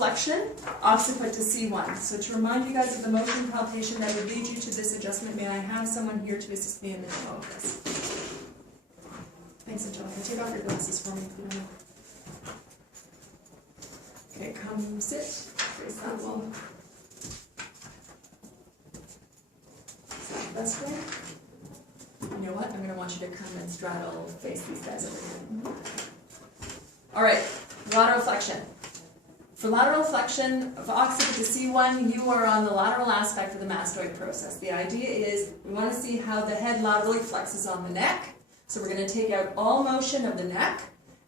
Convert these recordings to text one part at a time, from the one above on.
flexion, occiput to C1. So to remind you guys of the motion palpation that would lead you to this adjustment, may I have someone here to assist me in the demo of this? Thanks, Angelica. Take off your glasses for me if you don't know. Okay, come sit, face that wall. Is that the best way? You know what? I'm going to want you to come and straddle face these guys over here. All right, lateral flexion. For lateral flexion of occiput to C1, you are on the lateral aspect of the mastoid process. The idea is we want to see how the head laterally flexes on the neck. So we're going to take out all motion of the neck,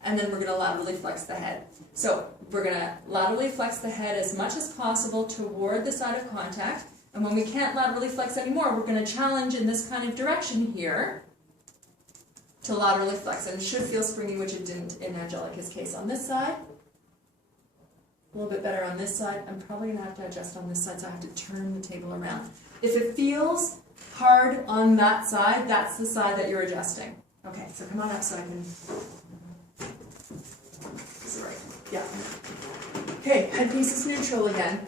and then we're going to laterally flex the head. So we're going to laterally flex the head as much as possible toward the side of contact. And when we can't laterally flex anymore, we're going to challenge in this kind of direction here to laterally flex. And it should feel springy, which it didn't in Angelica's case on this side. A little bit better on this side. I'm probably going to have to adjust on this side, so I have to turn the table around. If it feels hard on that side, that's the side that you're adjusting. Okay, so come on up so I can... Is it right? Yeah. Okay, headpiece is neutral again.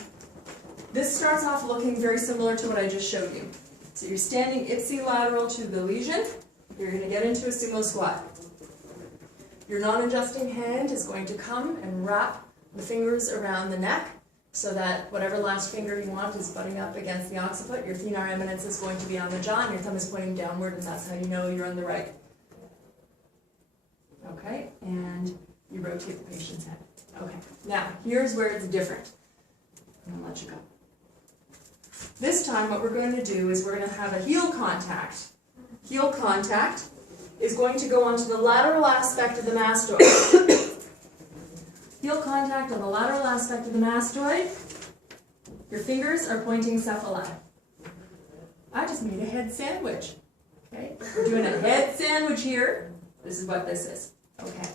This starts off looking very similar to what I just showed you. So you're standing ipsilateral to the lesion. You're going to get into a single squat. Your non-adjusting hand is going to come and wrap the fingers around the neck so that whatever last finger you want is butting up against the occiput. Your thenar eminence is going to be on the jaw, and your thumb is pointing downward, and that's how you know you're on the right. Okay, and you rotate the patient's head. Okay, now here's where it's different. I'm going to let you go. This time what we're going to do is we're going to have a heel contact. Heel contact is going to go onto the lateral aspect of the mastoid. Heel contact on the lateral aspect of the mastoid. Your fingers are pointing cephalad. I just made a head sandwich. Okay, we're doing a head sandwich here. This is what this is. Okay,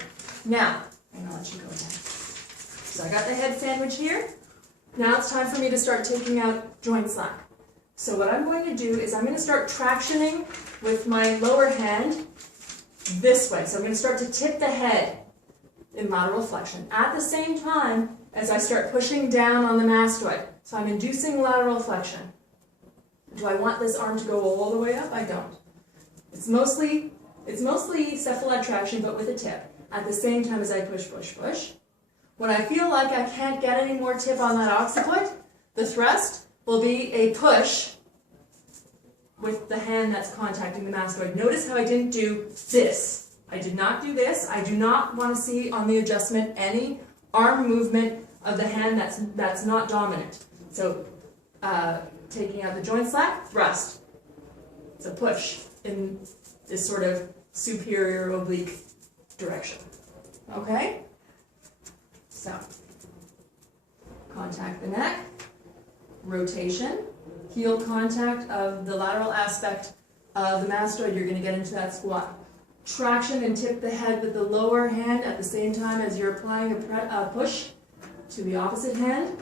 now I'm going to let you go again. So I got the head sandwich here. Now it's time for me to start taking out joint slack. So what I'm going to do is I'm going to start tractioning with my lower hand this way. So I'm going to start to tip the head in lateral flexion at the same time as I start pushing down on the mastoid. So I'm inducing lateral flexion. Do I want this arm to go all the way up? I don't. It's mostly cephalad traction, but with a tip. At the same time as I push, push, push. When I feel like I can't get any more tip on that occiput, the thrust will be a push with the hand that's contacting the mastoid. Notice how I didn't do this. I did not do this. I do not want to see on the adjustment any arm movement of the hand that's not dominant. So taking out the joint slack, thrust. It's a push in this sort of superior oblique direction. Okay? So, contact the neck, rotation, heel contact of the lateral aspect of the mastoid, you're going to get into that squat. Traction and tip the head with the lower hand at the same time as you're applying a push to the opposite hand.